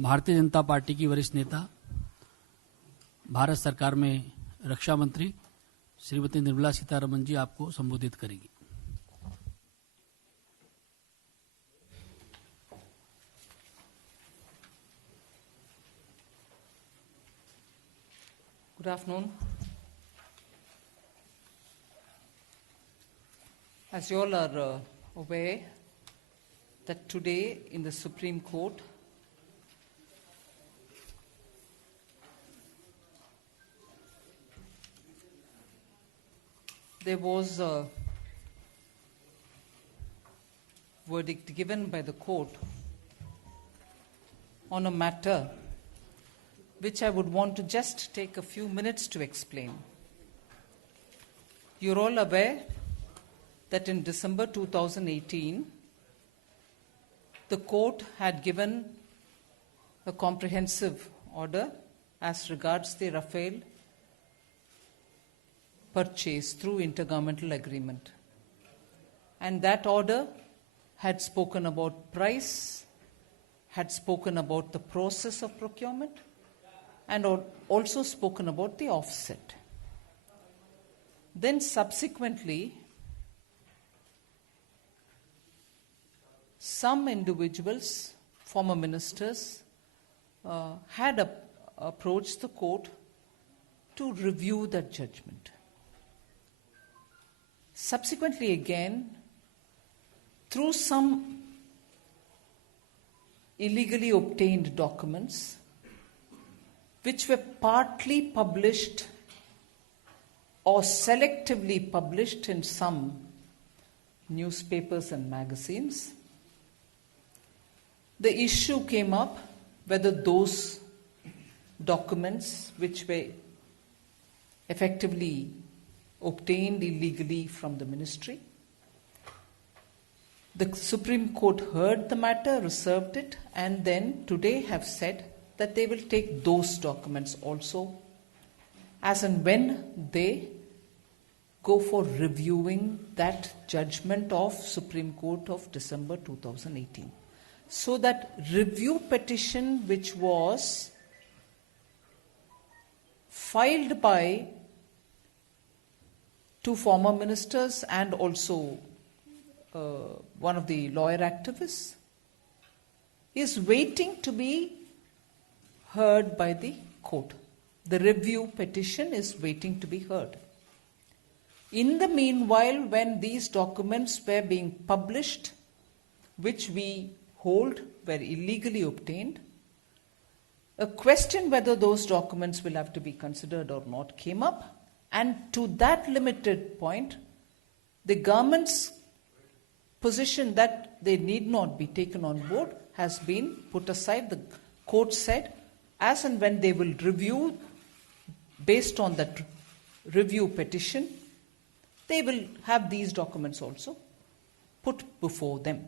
Bharatiya Janata party की वरिष्ठ नेता, भारत सरकार में रक्षा मंत्री श्रीमती निर्मला सीतारमन जी आपको संबोधित करेंगी। Good afternoon. As you all are aware that today in the Supreme Court there was a verdict given by the court on a matter which I would want to just take a few minutes to explain. You're all aware that in December 2018, the court had given a comprehensive order as regards the Rafale purchase through intergovernmental agreement. And that order had spoken about price, had spoken about the process of procurement, and also spoken about the offset. Then subsequently, some individuals, former ministers, had approached the court to review that judgment. Subsequently again, through some illegally obtained documents, which were partly published or selectively published in some newspapers and magazines, the issue came up whether those documents which were effectively obtained illegally from the ministry. The Supreme Court heard the matter, reserved it, and then today have said that they will take those documents also as and when they go for reviewing that judgment of Supreme Court of December 2018. So that review petition which was filed by two former ministers and also one of the lawyer activists is waiting to be heard by the court. The review petition is waiting to be heard. In the meanwhile, when these documents were being published, which we hold were illegally obtained, a question whether those documents will have to be considered or not came up. And to that limited point, the government's position that they need not be taken on board has been put aside. The court said, as and when they will review, based on that review petition, they will have these documents also put before them.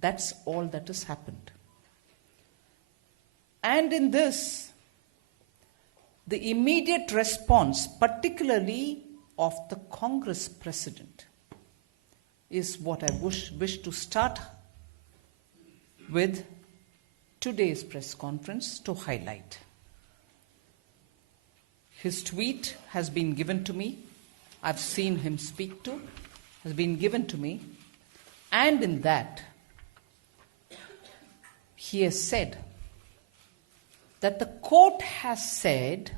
That's all that has happened. And in this, the immediate response, particularly of the Congress President, is what I wish to start with today's press conference to highlight. His tweet has been given to me. I've seen him speak to, has been given to me. And in that, he has said that the court has said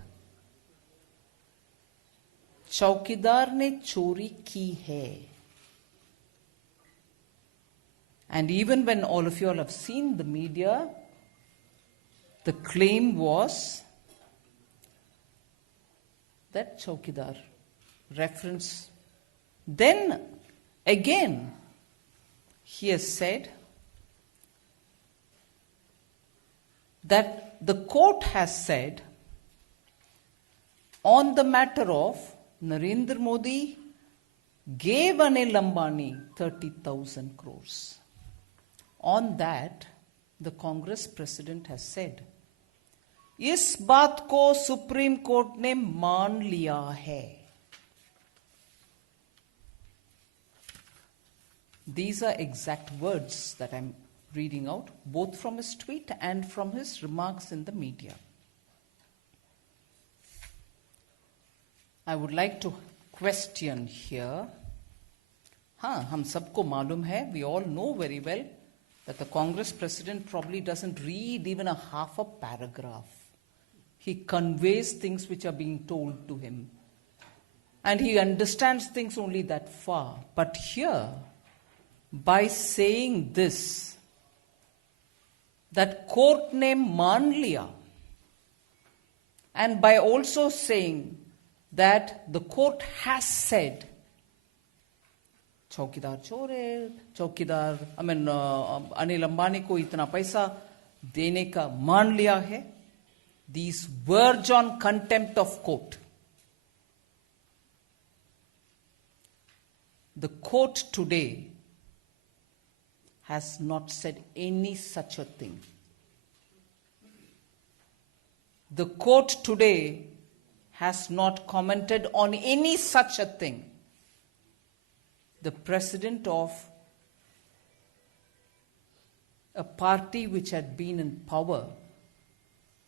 चौकीदार ने चोरी की है. And even when all of you all have seen the media, the claim was that चौकीदार reference. Then again, he has said that the court has said on the matter of Narendra Modi gave Anil Ambani 30,000 crores. On that, the Congress President has said, इस बात को supreme court ने मान लिया है. These are exact words that I'm reading out, both from his tweet and from his remarks in the media. I would like to question here. हम सबको मालूम है, we all know very well that the Congress president probably doesn't read even a half a paragraph. He conveys things which are being told to him. And he understands things only that far. But here, by saying this, that court name मान लिया, and by also saying that the court has said चौकीदार चोर है, चौकीदार अनिल अंबानी को इतना पैसा देने का मान लिया है, these verge on contempt of court. The court today has not said any such a thing. The court today has not commented on any such a thing. The president of a party which had been in power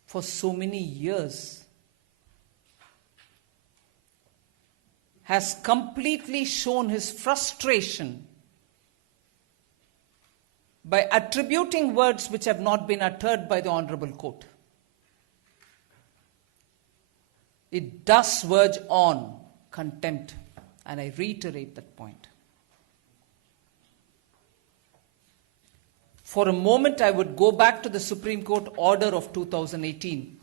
for so many years has completely shown his frustration by attributing words which have not been uttered by the Honorable Court. It does verge on contempt, and I reiterate that point. For a moment, I would go back to the Supreme Court order of 2018,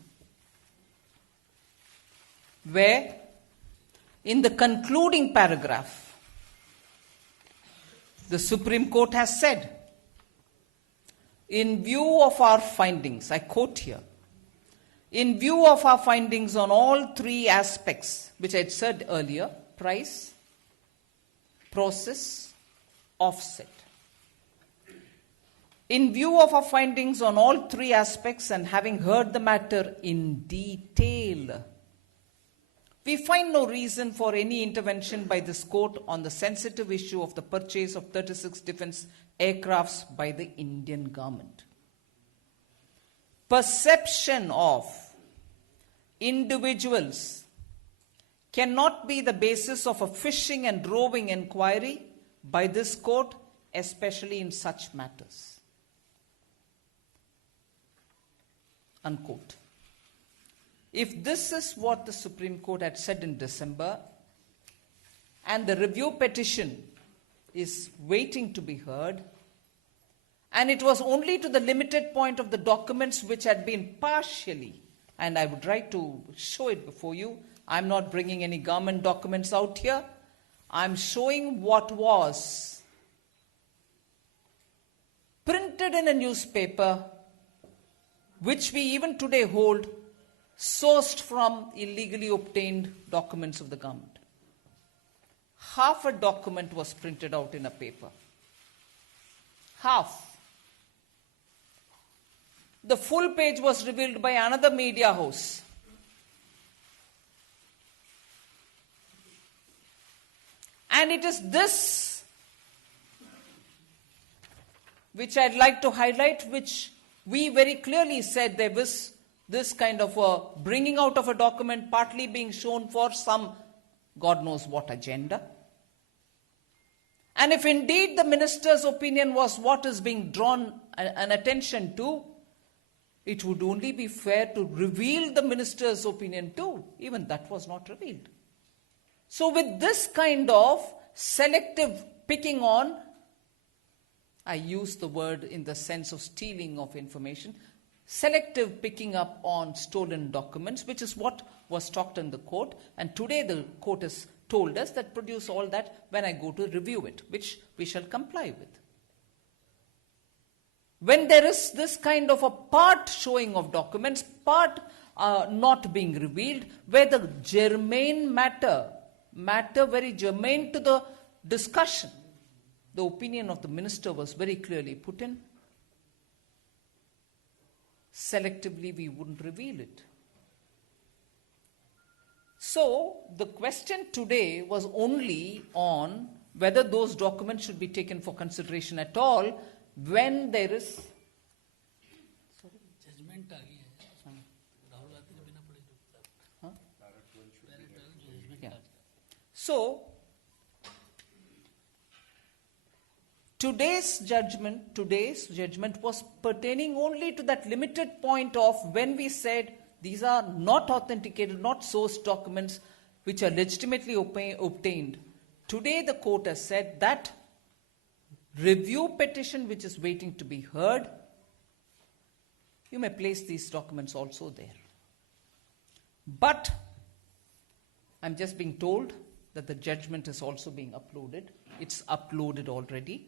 where in the concluding paragraph, the Supreme Court has said, in view of our findings, I quote here, in view of our findings on all three aspects, which I had said earlier, price, process, offset. In view of our findings on all three aspects and having heard the matter in detail, we find no reason for any intervention by this court on the sensitive issue of the purchase of 36 defense aircrafts by the Indian government. Perception of individuals cannot be the basis of a fishing and roving inquiry by this court, especially in such matters. Unquote. If this is what the Supreme Court had said in December, and the review petition is waiting to be heard, and it was only to the limited point of the documents which had been partially, and I would like to show it before you. I'm not bringing any government documents out here. I'm showing what was printed in a newspaper, which we even today hold, sourced from illegally obtained documents of the government. Half a document was printed out in a paper. Half. The full page was revealed by another media house. And it is this which I'd like to highlight, which we very clearly said there was this kind of a bringing out of a document partly being shown for some God knows what agenda. And if indeed the minister's opinion was what is being drawn an attention to, it would only be fair to reveal the minister's opinion too. Even that was not revealed. So with this kind of selective picking on, I use the word in the sense of stealing of information, selective picking up on stolen documents, which is what was talked in the court. And today the court has told us that produce all that when I go to review it, which we shall comply with. When there is this kind of a part showing of documents, part not being revealed, where the germane matter very germane to the discussion, the opinion of the minister was very clearly put in. Selectively, we wouldn't reveal it. So, the question today was only on whether those documents should be taken for consideration at all, when there is judgement आ गई है उसमें राहुल गांधी के बिना पड़े जो Yeah. So, today's judgment was pertaining only to that limited point of when we said these are not authenticated, not sourced documents which are legitimately obtained. Today the court has said that review petition which is waiting to be heard, you may place these documents also there. But I'm just being told that the judgment is also being uploaded. It's uploaded already.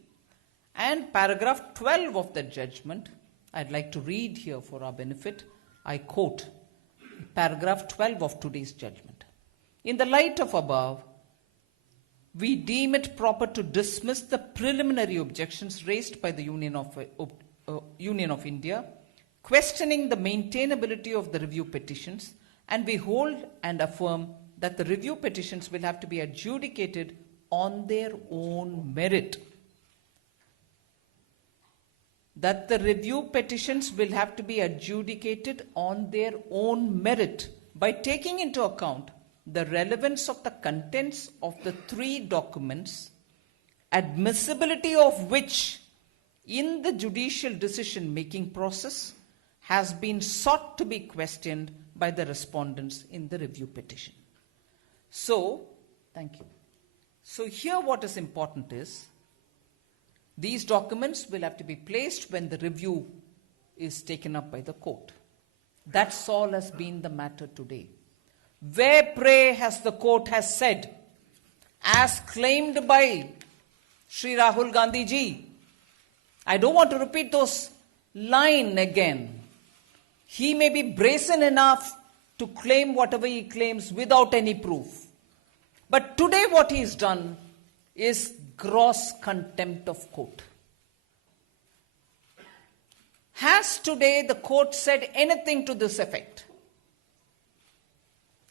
And paragraph 12 of the judgment, I'd like to read here for our benefit. I quote paragraph 12 of today's judgment. In the light of above, we deem it proper to dismiss the preliminary objections raised by the Union of India, questioning the maintainability of the review petitions, and we hold and affirm that the review petitions will have to be adjudicated on their own merit. That the review petitions will have to be adjudicated on their own merit by taking into account the relevance of the contents of the three documents, admissibility of which in the judicial decision-making process has been sought to be questioned by the respondents in the review petition. So, thank you. So here what is important is, these documents will have to be placed when the review is taken up by the court. That's all has been the matter today. Where, pray, has the court has said, as claimed by Sri Rahul Gandhi ji, I don't want to repeat those lines again. He may be brazen enough to claim whatever he claims without any proof. But today what he has done is gross contempt of court. Has today the court said anything to this effect?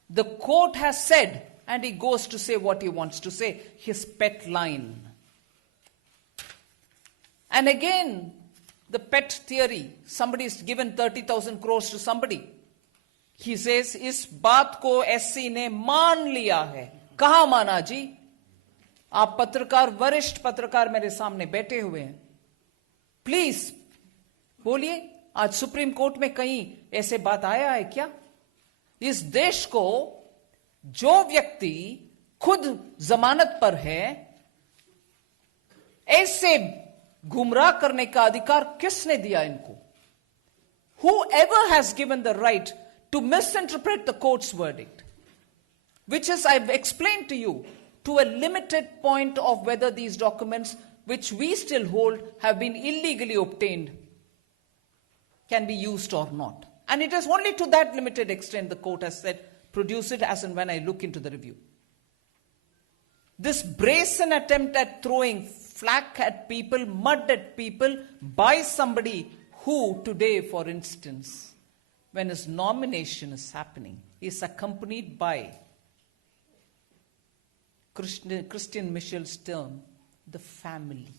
The court has said, and he goes to say what he wants to say, his pet line. And again, the pet theory, somebody has given 30,000 crores to somebody. He says, इस बात को SC ने मान लिया है. कहाँ माना जी? आप पत्रकार, वरिष्ठ पत्रकार मेरे सामने बैठे हुए हैं. प्लीज बोलिए, आज सुप्रीम कोर्ट में कहीं ऐसे बात आया है क्या? इस देश को जो व्यक्ति खुद जमानत पर है, ऐसे गुमराह करने का अधिकार किसने दिया इनको? Whoever has given the right to misinterpret the court's verdict, which is, I've explained to you, to a limited point of whether these documents, which we still hold, have been illegally obtained, can be used or not. And it is only to that limited extent the court has said, produce it as and when I look into the review. This brazen attempt at throwing flack at people, mud at people, by somebody who today, for instance, when his nomination is happening, is accompanied by Christian Michel's term, the family.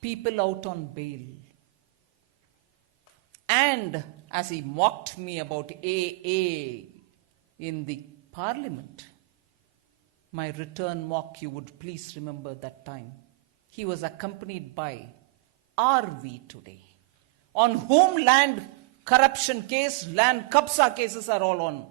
People out on bail. And as he mocked me about AA in the parliament, my return mock, you would please remember that time. He was accompanied by RV today, on whom land corruption case, land kabza cases are all on.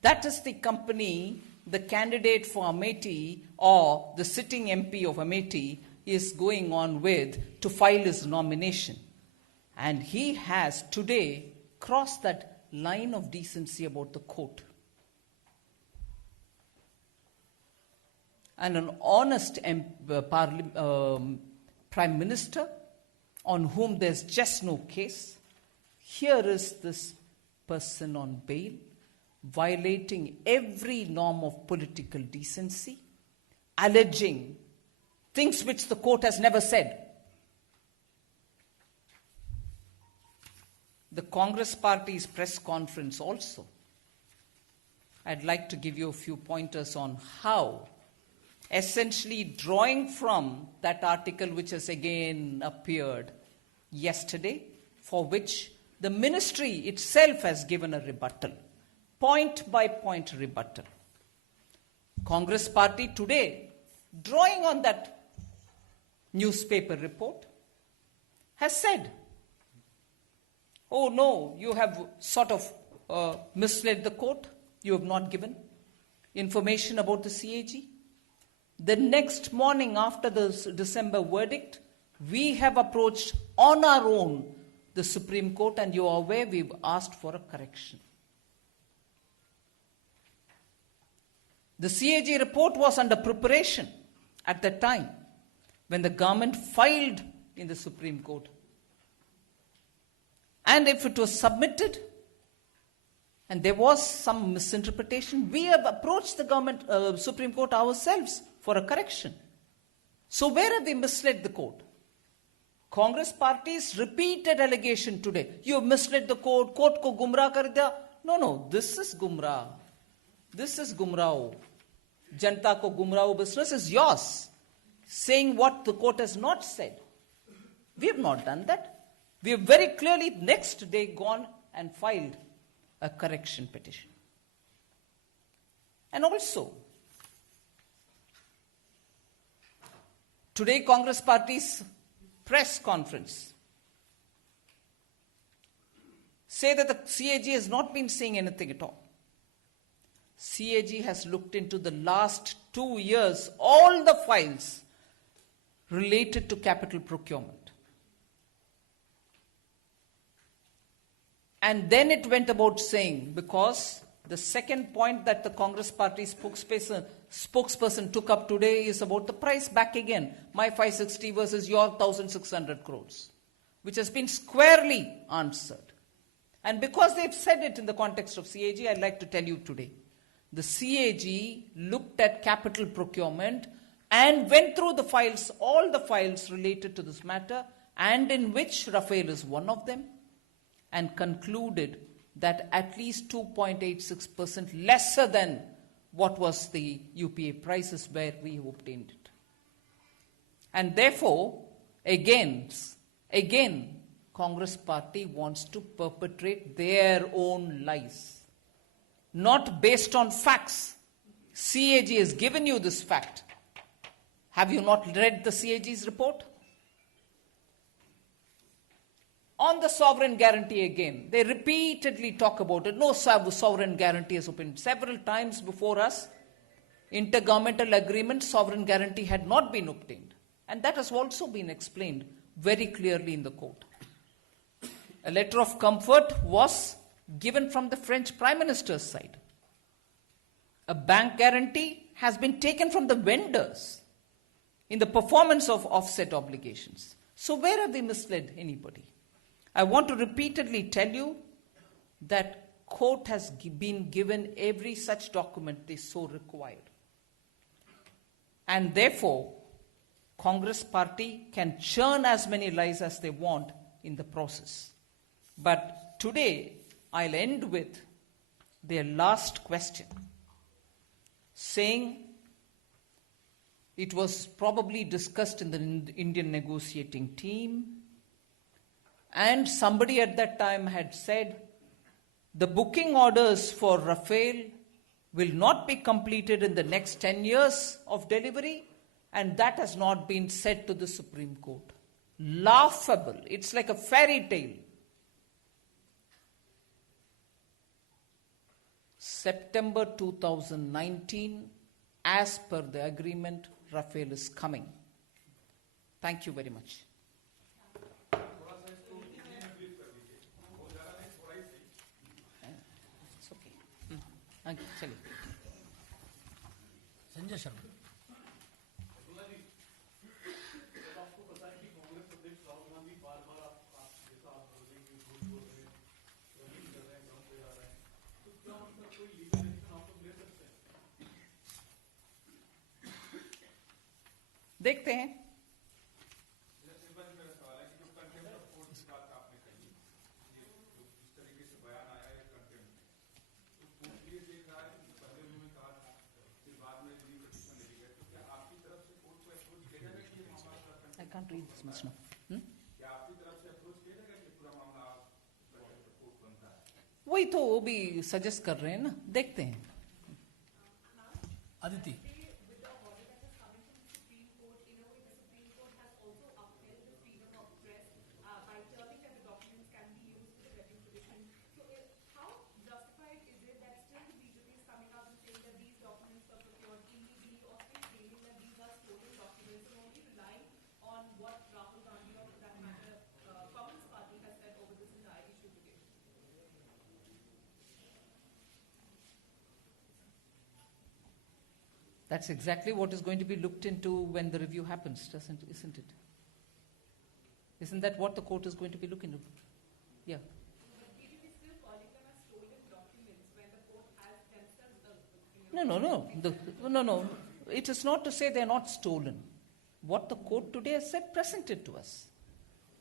That is the company the candidate for Amethi or the sitting MP of Amethi is going on with to file his nomination. And he has today crossed that line of decency about the court. And an honest Prime Minister on whom there's just no case, here is this person on bail, violating every norm of political decency, alleging things which the court has never said. The Congress Party's press conference also, I'd like to give you a few pointers on how essentially drawing from that article which has again appeared yesterday, for which the ministry itself has given a rebuttal, point by point rebuttal. Congress party today, drawing on that newspaper report, has said, oh no, you have sort of misled the court. You have not given information about the CAG. The next morning after the December verdict, we have approached on our own the Supreme Court, and you are aware we've asked for a correction. The CAG report was under preparation at that time when the government filed in the Supreme Court. And if it was submitted and there was some misinterpretation, we have approached the government, Supreme Court ourselves for a correction. So where have they misled the court? Congress party's repeated allegation today, you have misled the court ko gumrah kar diya. No, this is gumrah. This is gumrah. Janata ko gumrah business is yours, saying what the court has not said. We have not done that. We have very clearly next day gone and filed a correction petition. And also, today Congress party's press conference say that the CAG has not been saying anything at all. CAG has looked into the last 2 years, all the files related to capital procurement. And then it went about saying, because the second point that the Congress party spokesperson took up today is about the price back again. My 560 versus your 1,600 crores, which has been squarely answered. And because they've said it in the context of CAG, I'd like to tell you today. The CAG looked at capital procurement and went through the files, all the files related to this matter, and in which Rafale is one of them, and concluded that at least 2.86% lesser than what was the UPA prices where we obtained it. And therefore, again, Congress party wants to perpetrate their own lies, not based on facts. CAG has given you this fact. Have you not read the CAG's report? On the sovereign guarantee again, they repeatedly talk about it. No sovereign guarantee has opened. Several times before us, intergovernmental agreement, sovereign guarantee had not been obtained. And that has also been explained very clearly in the court. A letter of comfort was given from the French Prime Minister's side. A bank guarantee has been taken from the vendors in the performance of offset obligations. So where have they misled anybody? I want to repeatedly tell you that court has been given every such document they so required. And therefore, Congress party can churn as many lies as they want in the process. But today, I'll end with their last question, saying it was probably discussed in the Indian negotiating team, and somebody at that time had said, the booking orders for Rafale will not be completed in the next 10 years of delivery, and that has not been said to the Supreme Court. Laughable. It's like a fairy tale. September 2019, as per the agreement, Rafale is coming. Thank you very much. चलिए संजय शर्मा। देखते हैं can't read this much now. वही तो वो भी suggest कर रहे हैं ना, देखते हैं. Aditi. That's exactly what is going to be looked into when the review happens, isn't it? Isn't that what the court is going to be looking into? Yeah. No. It is not to say they are not stolen. What the court today has said, present it to us.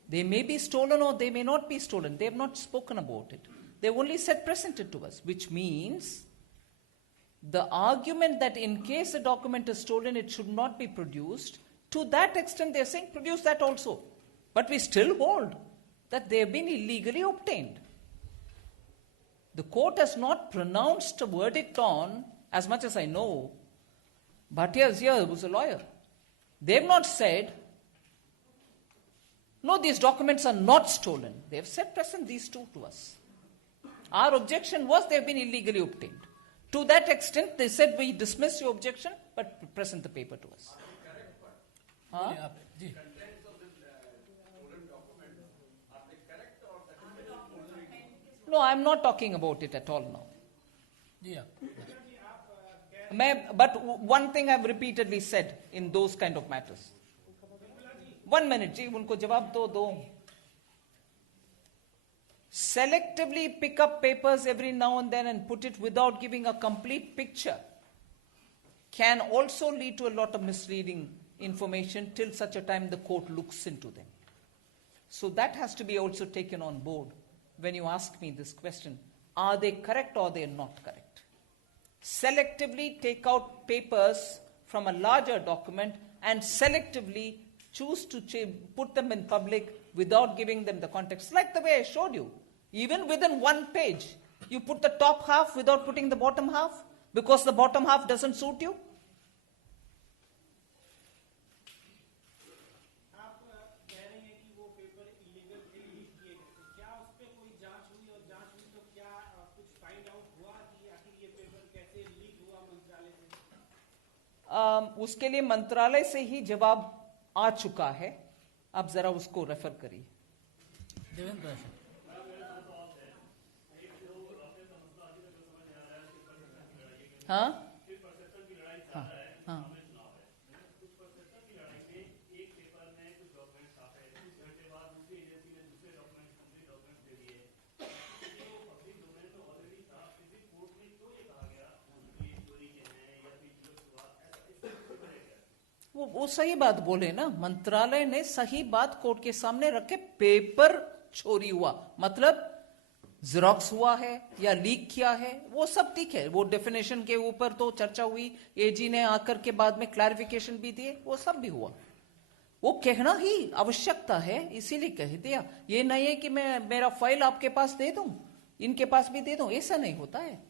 They may be stolen or they may not be stolen. They have not spoken about it. They have only said present it to us, which means the argument that in case a document is stolen, it should not be produced, to that extent they are saying produce that also. But we still hold that they have been illegally obtained. The court has not pronounced a verdict on, as much as I know, Bharatiya is here, who's a lawyer. They have not said, no, these documents are not stolen. They have said present these two to us. Our objection was they have been illegally obtained. To that extent, they said we dismiss your objection, but present the paper to us. Huh? No, I'm not talking about it at all now. Yeah. But one thing I've repeatedly said in those kind of matters. 1 minute, ji, unko jawab do. Selectively pick up papers every now and then and put it without giving a complete picture can also lead to a lot of misleading information till such a time the court looks into them. So that has to be also taken on board when you ask me this question. Are they correct or they are not correct? Selectively take out papers from a larger document and selectively choose to put them in public without giving them the context. Like the way I showed you. Even within one page, you put the top half without putting the bottom half because the bottom half doesn't suit you. उसके लिए मंत्रालय से ही जवाब आ चुका है. आप जरा उसको रेफर करिए. देवेंद्र हाँ हाँ वो सही बात बोले ना. मंत्रालय ने सही बात कोर्ट के सामने रखे. पेपर चोरी हुआ मतलब ज़ेरॉक्स हुआ है या लीक किया है, वो सब ठीक है. वो डेफिनेशन के ऊपर तो चर्चा हुई, एजी ने आकर के बाद में क्लैरिफिकेशन भी दिए, वो सब भी हुआ. वो कहना ही आवश्यकता है, इसीलिए कह दिया. ये नहीं है कि मैं मेरा फाइल आपके पास दे दूं, इनके पास भी दे दूं, ऐसा नहीं होता है.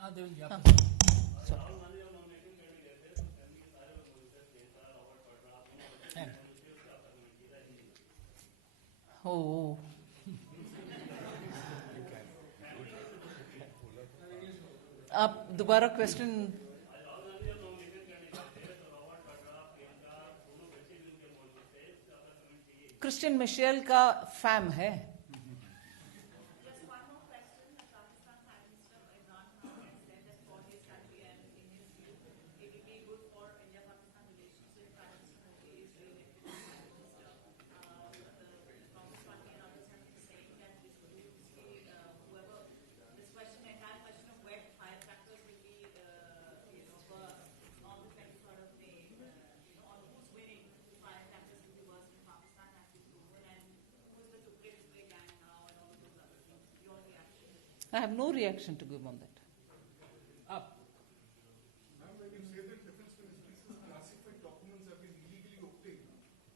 हाँ देवेंद्र जी आप. Oh. आप दोबारा क्वेश्चन. क्रिश्चियन मिशेल का फैम है. I have no reaction to give on that. आप Ma'am, when you say that Defense Ministry's classified documents have been illegally obtained,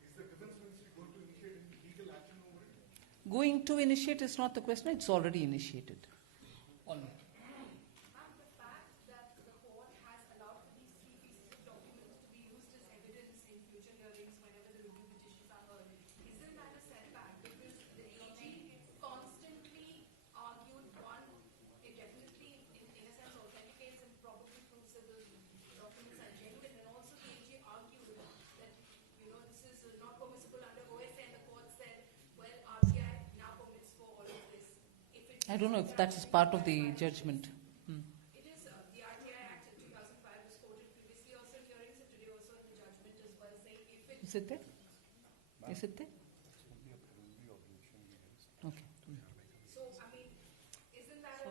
is the Defense Ministry going to initiate any legal action over it? Going to initiate is not the question, it's already initiated. All Ma'am, the fact that the court has allowed for these three pieces of documents to be used as evidence in future hearings whenever the review petitions are heard, isn't that a setback? Because the AG constantly argued one, it definitely, in a sense, authenticates and probably proves that those documents are genuine. And also the AG argued that, this is not permissible under OSA, and the court said, well, RBI now permits for all of this. I don't know if that is part of the judgment. It is the RTI Act of 2005 was quoted previously also in hearings and today also in the judgment as well, saying if it... Is it there? Is it there? Okay. So, I mean, isn't that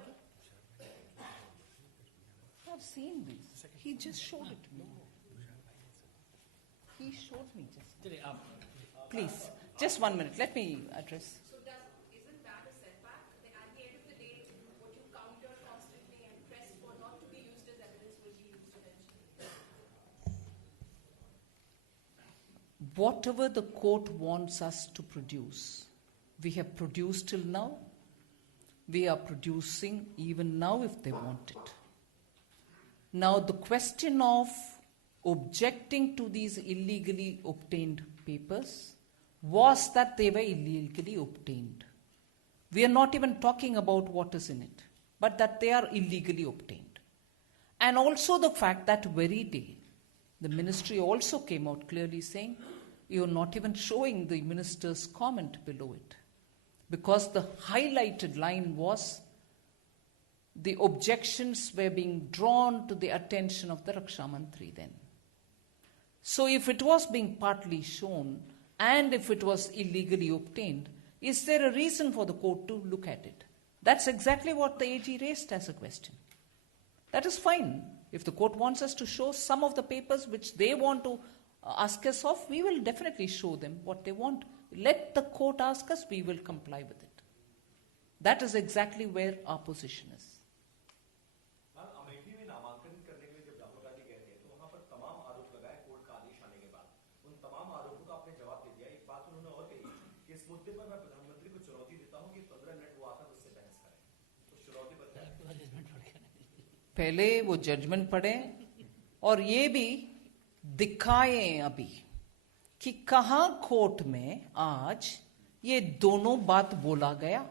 I've seen this. He just showed it to me. He showed me just. चलिए आप Please, just 1 minute. Let me address. So isn't that a setback? At the end of the day, what you counter constantly and press for not to be used as evidence will be used eventually. Whatever the court wants us to produce, we have produced till now. We are producing even now if they want it. Now the question of objecting to these illegally obtained papers was that they were illegally obtained. We are not even talking about what is in it, but that they are illegally obtained. And also the fact that very day, the ministry also came out clearly saying, you are not even showing the minister's comment below it. Because the highlighted line was, the objections were being drawn to the attention of the Raksha Mantri then. So if it was being partly shown, and if it was illegally obtained, is there a reason for the court to look at it? That's exactly what the AG raised as a question. That is fine. If the court wants us to show some of the papers which they want to ask us of, we will definitely show them what they want. Let the court ask us, we will comply with it. That is exactly where our position is. Ma'am Amethi में नामांकन करने के लिए जब राहुल गांधी गए थे तो वहां पर तमाम आरोप लगाए कोर्ट का आदेश आने के बाद उन तमाम आरोपों का आपने जवाब दे दिया। एक बात उन्होंने और कही कि इस मुद्दे पर मैं प्रधानमंत्री को चुनौती देता हूं कि 15 मिनट वो आकर उससे बहस करें। तो चुनौती पर क्या पहले वो जजमेंट पढ़े और ये भी दिखाएं अभी कि कहां कोर्ट में आज ये दोनों बात बोला गया।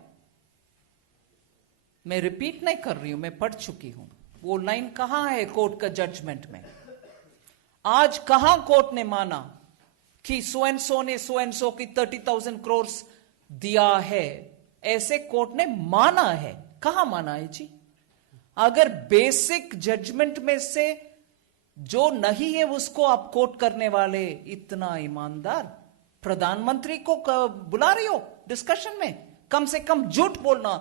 मैं रिपीट नहीं कर रही हूं, मैं पढ़ चुकी हूं। वो लाइन कहां है कोर्ट का जजमेंट में? आज कहां कोर्ट ने माना कि सो एंड सो ने सो एंड सो की 30,000 करोड़ दिया है, ऐसे कोर्ट ने माना है? कहां माना है जी? अगर बेसिक जजमेंट में से जो नहीं है उसको आप कोट करने वाले इतना ईमानदार, प्रधानमंत्री को बुला रही हो डिस्कशन में, कम से कम झूठ बोलना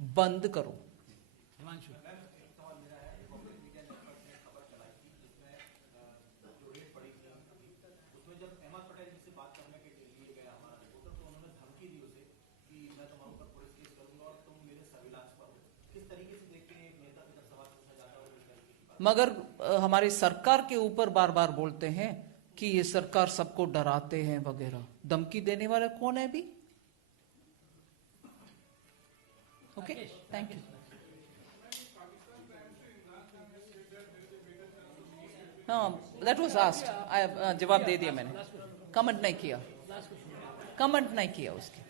बंद करो। हिमांशु उसमें जब अहमद पटेल जी से बात करने के लिए गया हमारा रिपोर्टर तो उन्होंने धमकी दी उसे कि मैं तुम्हारे ऊपर पुलिस केस करूंगा और तुम मेरे सर्विलांस पर हो। किस तरीके से देखते हैं एक नेता की जब सवाल पूछा जाता है और इस तरीके की बात? मगर हमारी सरकार के ऊपर बार बार बोलते हैं कि ये सरकार सबको डराते हैं वगैरह। धमकी देने वाला कौन है अभी? Okay, thank you. हाँ, दैट वाज आस्क्ड। जवाब दे दिया मैंने, कमेंट नहीं किया, कमेंट नहीं किया उसके।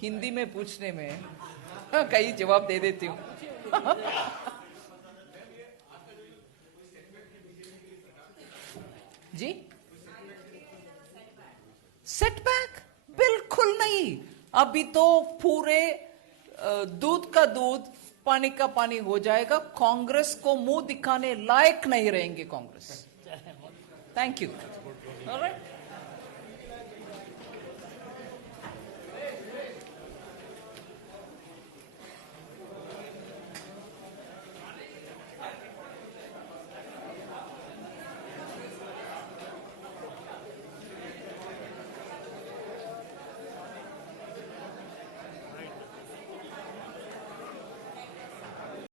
हिंदी में पूछने में कई जवाब दे देती हूँ। जी, सेटबैक बिल्कुल नहीं। अभी तो पूरे दूध का दूध पानी का पानी हो जाएगा। कांग्रेस को मुंह दिखाने लायक नहीं रहेंगे कांग्रेस। Thank you. ऑलराइट।